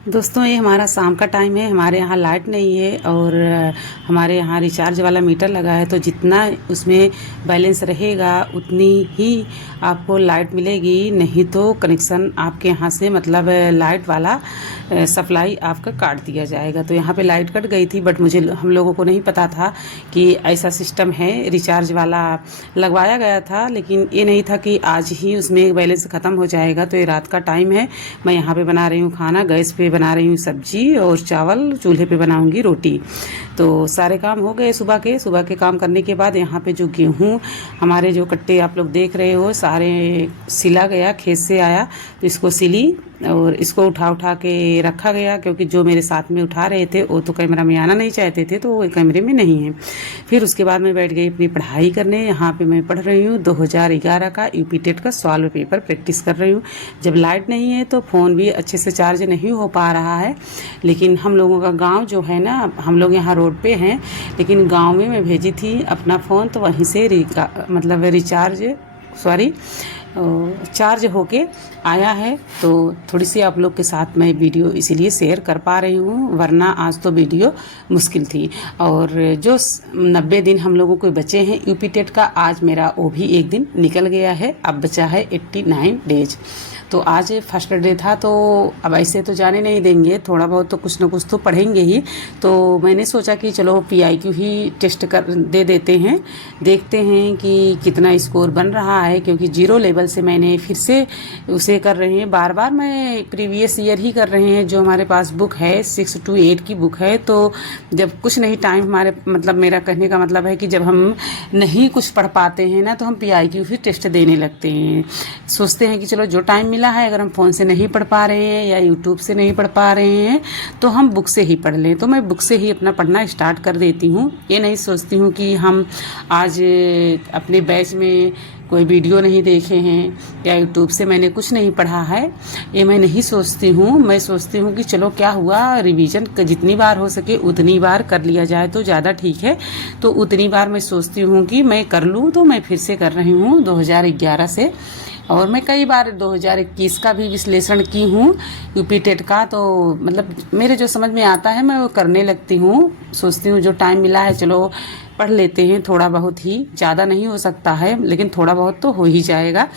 दोस्तों ये हमारा शाम का टाइम है। हमारे यहाँ लाइट नहीं है और हमारे यहाँ रिचार्ज वाला मीटर लगा है, तो जितना उसमें बैलेंस रहेगा उतनी ही आपको लाइट मिलेगी, नहीं तो कनेक्शन आपके यहाँ से मतलब लाइट वाला सप्लाई आपका काट दिया जाएगा। तो यहाँ पे लाइट कट गई थी, बट हम लोगों को नहीं पता था कि ऐसा सिस्टम है। रिचार्ज वाला लगवाया गया था, लेकिन ये नहीं था कि आज ही उसमें बैलेंस ख़त्म हो जाएगा। तो ये रात का टाइम है, मैं यहाँ पे बना रही हूँ खाना, गैस पे बना रही हूँ सब्जी और चावल, चूल्हे पे बनाऊंगी रोटी। तो सारे काम हो गए सुबह के काम करने के बाद यहाँ पे जो गेहूँ हमारे जो कट्टे आप लोग देख रहे हो सारे सिला गया, खेत से आया तो इसको सिली और इसको उठा के रखा गया, क्योंकि जो मेरे साथ में उठा रहे थे वो तो कैमरा में आना नहीं चाहते थे, तो वो कैमरे में नहीं है। फिर उसके बाद मैं बैठ गई अपनी पढ़ाई करने। यहाँ पे मैं पढ़ रही हूँ 2011 का यूपी टेट का सॉल्व पेपर प्रैक्टिस कर रही हूँ। जब लाइट नहीं है तो फ़ोन भी अच्छे से चार्ज नहीं हो पा रहा है, लेकिन हम लोगों का गाँव जो है ना, हम लोग यहाँ रोड पे हैं, लेकिन गाँव में मैं भेजी थी अपना फ़ोन, तो वहीं से चार्ज होके आया है। तो थोड़ी सी आप लोग के साथ मैं वीडियो इसीलिए शेयर कर पा रही हूँ, वरना आज तो वीडियो मुश्किल थी। और जो 90 दिन हम लोगों को बचे हैं यूपी टेट का, आज मेरा वो भी एक दिन निकल गया है, अब बचा है 89 डेज। तो आज फर्स्ट डे था, तो अब ऐसे तो जाने नहीं देंगे, थोड़ा बहुत तो कुछ ना कुछ तो पढ़ेंगे ही। तो मैंने सोचा कि चलो PIQ ही टेस्ट कर दे देते हैं, देखते हैं कि कितना स्कोर बन रहा है, क्योंकि 0 लेवल से मैंने फिर से उसे कर रहे हैं। बार बार मैं प्रीवियस ईयर ही कर रहे हैं। जो हमारे पास बुक है 6 to 8 की बुक है, तो जब कुछ नहीं टाइम हमारे मतलब मेरा कहने का मतलब है कि जब हम नहीं कुछ पढ़ पाते हैं ना, तो हम PIQ ही टेस्ट देने लगते हैं। सोचते हैं कि चलो जो टाइम मिला है, अगर हम फ़ोन से नहीं पढ़ पा रहे हैं या यूट्यूब से नहीं पढ़ पा रहे हैं तो हम बुक से ही पढ़ लें। तो मैं बुक से ही अपना पढ़ना स्टार्ट कर देती हूँ। ये नहीं सोचती हूँ कि हम आज अपने बैच में कोई वीडियो नहीं देखे हैं या यूट्यूब से मैंने कुछ नहीं पढ़ा है, ये मैं नहीं सोचती हूँ। मैं सोचती हूँ कि चलो क्या हुआ, रिवीजन जितनी बार हो सके उतनी बार कर लिया जाए तो ज़्यादा ठीक है। तो उतनी बार मैं सोचती हूँ कि मैं कर लूँ, तो मैं फिर से कर रही हूँ 2011 से। और मैं कई बार 2021 का भी विश्लेषण की हूँ यूपी टेट का, तो मतलब मेरे जो समझ में आता है मैं वो करने लगती हूँ। सोचती हूँ जो टाइम मिला है चलो पढ़ लेते हैं, थोड़ा बहुत ही, ज़्यादा नहीं हो सकता है लेकिन थोड़ा बहुत तो हो ही जाएगा।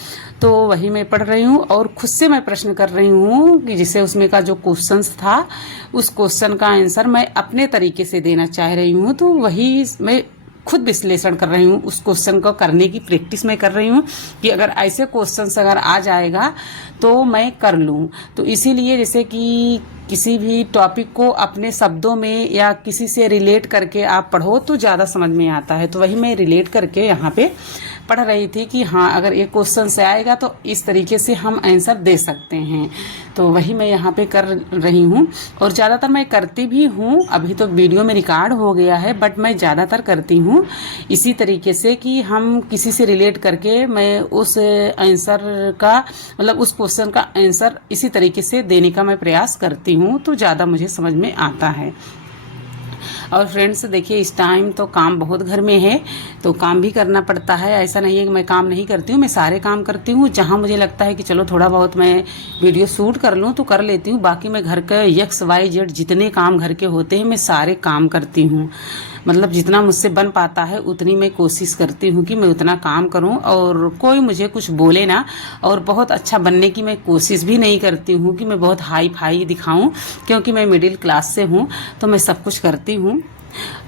तो वही मैं पढ़ रही हूँ और खुद से मैं प्रश्न कर रही हूँ कि जिसे उसमें का जो क्वेश्चंस था उस क्वेश्चन का आंसर मैं अपने तरीके से देना चाह रही हूँ। तो वही मैं खुद विश्लेषण कर रही हूँ, उस क्वेश्चन को करने की प्रैक्टिस मैं कर रही हूँ कि अगर ऐसे क्वेश्चंस अगर आ जाएगा तो मैं कर लूँ। तो इसीलिए जैसे कि किसी भी टॉपिक को अपने शब्दों में या किसी से रिलेट करके आप पढ़ो तो ज़्यादा समझ में आता है। तो वही मैं रिलेट करके यहाँ पे पढ़ रही थी कि हाँ, अगर एक क्वेश्चन से आएगा तो इस तरीके से हम आंसर दे सकते हैं। तो वही मैं यहाँ पे कर रही हूँ और ज़्यादातर मैं करती भी हूँ। अभी तो वीडियो में रिकॉर्ड हो गया है, बट मैं ज़्यादातर करती हूँ इसी तरीके से कि हम किसी से रिलेट करके मैं उस आंसर का मतलब उस क्वेश्चन का आंसर इसी तरीके से देने का मैं प्रयास करती हूँ, तो ज़्यादा मुझे समझ में आता है। और फ्रेंड्स देखिए, इस टाइम तो काम बहुत घर में है, तो काम भी करना पड़ता है। ऐसा नहीं है कि मैं काम नहीं करती हूँ, मैं सारे काम करती हूँ। जहाँ मुझे लगता है कि चलो थोड़ा बहुत मैं वीडियो शूट कर लूँ तो कर लेती हूँ। बाकी मैं घर के XYZ जितने काम घर के होते हैं मैं सारे काम करती हूँ। मतलब जितना मुझसे बन पाता है उतनी मैं कोशिश करती हूँ कि मैं उतना काम करूँ और कोई मुझे कुछ बोले ना। और बहुत अच्छा बनने की मैं कोशिश भी नहीं करती हूँ कि मैं बहुत हाई फाई दिखाऊँ, क्योंकि मैं मिडिल क्लास से हूँ, तो मैं सब कुछ करती हूँ।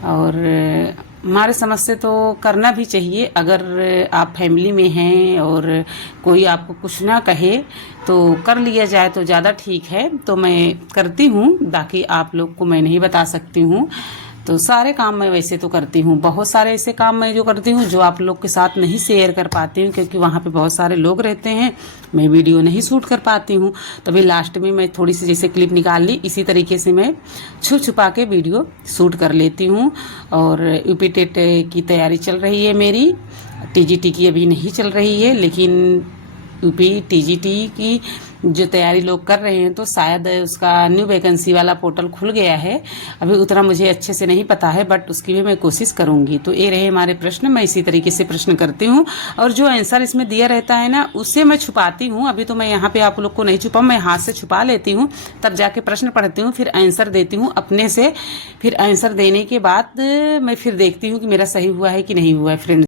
और हमारे समझ से तो करना भी चाहिए। अगर आप फैमिली में हैं और कोई आपको कुछ ना कहे तो कर लिया जाए तो ज़्यादा ठीक है। तो मैं करती हूँ, बाकी आप लोग को मैं नहीं बता सकती हूँ। तो सारे काम मैं वैसे तो करती हूँ। बहुत सारे ऐसे काम मैं जो करती हूँ जो आप लोग के साथ नहीं शेयर कर पाती हूँ, क्योंकि वहाँ पे बहुत सारे लोग रहते हैं, मैं वीडियो नहीं शूट कर पाती हूँ। तभी लास्ट में मैं थोड़ी सी जैसे क्लिप निकाल ली, इसी तरीके से मैं छुपा के वीडियो शूट कर लेती हूँ। और यूपी टेट की तैयारी चल रही है मेरी, TGT की अभी नहीं चल रही है, लेकिन यूपी TGT की जो तैयारी लोग कर रहे हैं तो शायद उसका न्यू वैकेंसी वाला पोर्टल खुल गया है। अभी उतना मुझे अच्छे से नहीं पता है, बट उसकी भी मैं कोशिश करूंगी। तो ये रहे हमारे प्रश्न। मैं इसी तरीके से प्रश्न करती हूँ और जो आंसर इसमें दिया रहता है ना, उसे मैं छुपाती हूँ। अभी तो मैं यहाँ पे आप लोग को नहीं छुपा, मैं हाथ से छुपा लेती हूँ, तब जाके प्रश्न पढ़ती हूँ, फिर आंसर देती हूँ अपने से। फिर आंसर देने के बाद मैं फिर देखती हूँ कि मेरा सही हुआ है कि नहीं हुआ है फ्रेंड।